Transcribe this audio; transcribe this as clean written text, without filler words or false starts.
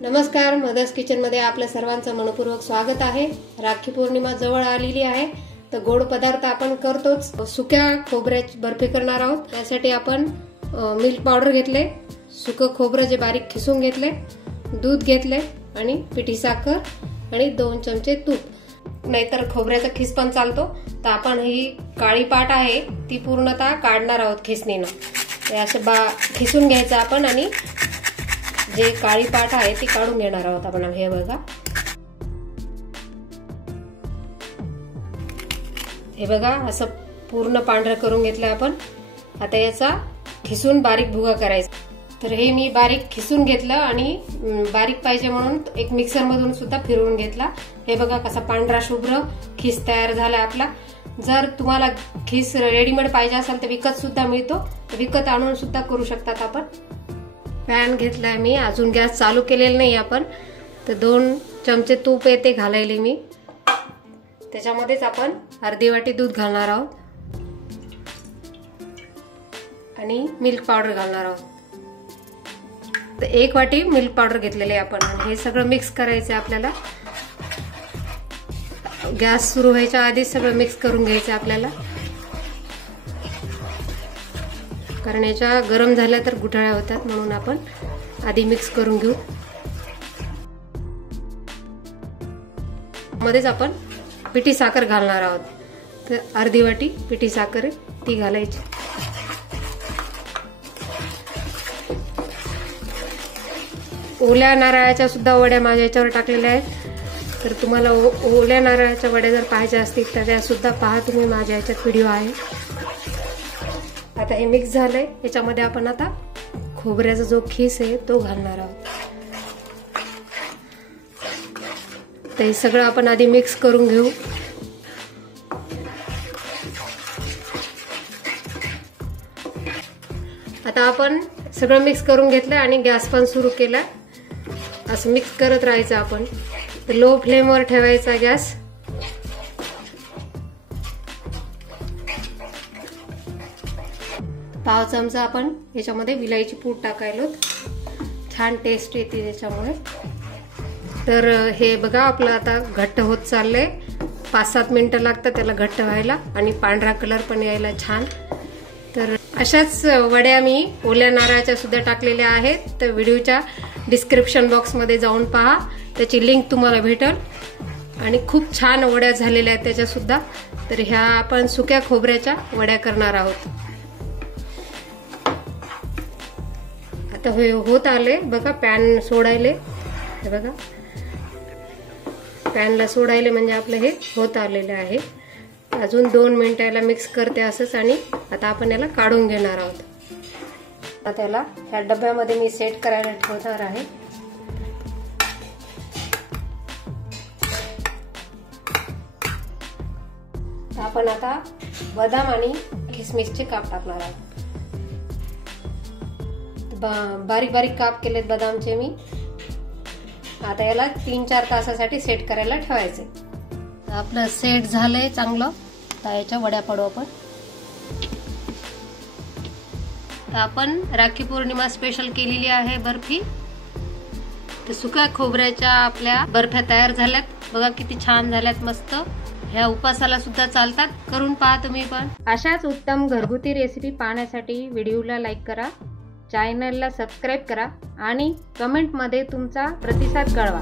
नमस्कार, mother's kitchen मध्ये आपल्या सर्वांचं मनपूर्वक स्वागत आहे। राखी पौर्णिमा जवळ आलेली आहे, तर गोड पदार्थ आपण करतोच। सुक्या खोबऱ्याची बर्फी करणार आहोत। त्यासाठी आपण मिल्क पावडर घेतले, सुकं खोबरं जे बारीक खिसून घेतले, दूध घेतले आणि पिठी साखर आणि 2 चमचे तूप। नाहीतर खोबऱ्याचा खिस पण चालतो। तर आपण ही काळी पाट आहे ती पूर्णतः काढणार आहोत खिसणीने। हे असे खिसून घ्यायचं आपण आणि जे काळी पाट आहे ती काढून घेणार आहोत आपण। हे बघा, हे बघा असं पूर्ण पांढरं करून घेतलं आपण। आता याचा खिसून बारीक भुगा करायचा। तर हे मी बारीक खिसून घेतलं आणि बारीक पाहिजे म्हणून एक मिक्सर मधून सुद्धा फिरवून घेतला। हे बघा कसा पांढरा शुभ्र खिस तयार झाला आपला। जर तुम्हाला खिस रेडीमेड पाहिजे असेल तर विकत सुद्धा मिळतो, विकत आणून सुद्धा करू शकतात आपण। पॅन घेतलाय मी, अजून गॅस चालू केलेला नाही आपण। तर 2 चमचे तूप येते घालायले मी। त्याच्यामध्येच आपण अर्धी वाटी दूध घालणार आहोत आणि मिल्क पावडर घालणार आहोत। तर 1 वाटी मिल्क पावडर घेतलेले आपण। हे सगळं मिक्स करायचं आपल्याला। गॅस सुरू व्हायच्या आधी सगळं मिक्स करून घ्यायचं आपल्याला, कारण याच्या गरम झाल्या तर गुठळ्या होतात, म्हणून आपण आधी मिक्स करून घेऊ। मध्येच आपण पिठी साखर घालणार आहोत। तर अर्धी वाटी पिठी साखर ती घालायची। ओल्या नारळाच्या सुद्धा वड्या माझ्या याच्यावर टाकलेल्या आहेत। तर तुम्हाला ओल्या नारळाच्या वड्या जर पाहिजे असतील तर त्या सुद्धा पहा तुम्ही, माझ्या याच्यात व्हिडिओ आहे। आता हे मिक्स झालंय, याच्यामध्ये आपण आता खोबऱ्याचा जो खीस आहे तो घालणार आहोत। तर हे सगळं आपण आधी मिक्स करून घेऊ। आता आपण सगळं मिक्स करून घेतलं आणि गॅस पण सुरू केला। असं मिक्स करत राहायचं आपण। तर लो फ्लेमवर ठेवायचा गॅस। पाव चमचा आपण याच्यामध्ये विलायची पूड टाकायलो, छान टेस्ट येते त्याच्यामुळे। तर हे बघा आपलं आता घट्ट होत चाललंय। 5-7 मिनिटं लागतात त्याला घट्ट व्हायला आणि पांढरा कलर पण यायला छान। तर अशाच वड्या मी ओल्या नारळाच्या सुद्धा टाकलेल्या आहेत। तर व्हिडिओच्या डिस्क्रिप्शन बॉक्स मध्ये जाऊन पहा, त्याची लिंक तुम्हाला भेटेल। आणि खूप छान वड्या झालेल्या आहेत त्याच्या सुद्धा। तर ह्या आपण सुक्या खोबऱ्याच्या वड्या करणार आहोत। आता हे होत आले बघा, पॅन सोडायले। हे बघा, पॅनला सोडायले म्हणजे आपलं हे होत आलेलं आहे। अजून 2 मिनिटं याला मिक्स करते असंच आणि आता आपण याला काढून घेणार आहोत। आता त्याला ह्या डब्यामध्ये मी सेट करायला ठेवणार आहे। आपण आता बदाम आणि किसमिसचे काप टाकणार आहोत। बारीक बारीक काप केलेत बदामचे मी। आता याला 3-4 तासासाठी सेट करायला ठेवायचे। आपलं सेट झालंय चांगलं। तर याच्या वड्या पाडू आपण। तर आपण राखी पौर्णिमा स्पेशल केलेली आहे बर्फी। तर सुक्या खोबऱ्याच्या आपल्या बर्फ्या तयार झाल्यात बघा, किती छान झाल्यात, मस्त। ह्या उपासाला सुद्धा चालतात, करून पहा तुम्ही पण। अशाच उत्तम घरगुती रेसिपी पाहण्यासाठी व्हिडिओला लाईक करा, चॅनलला सबस्क्राइब करा आणि कमेंट मध्ये तुमचा प्रतिसाद कळवा।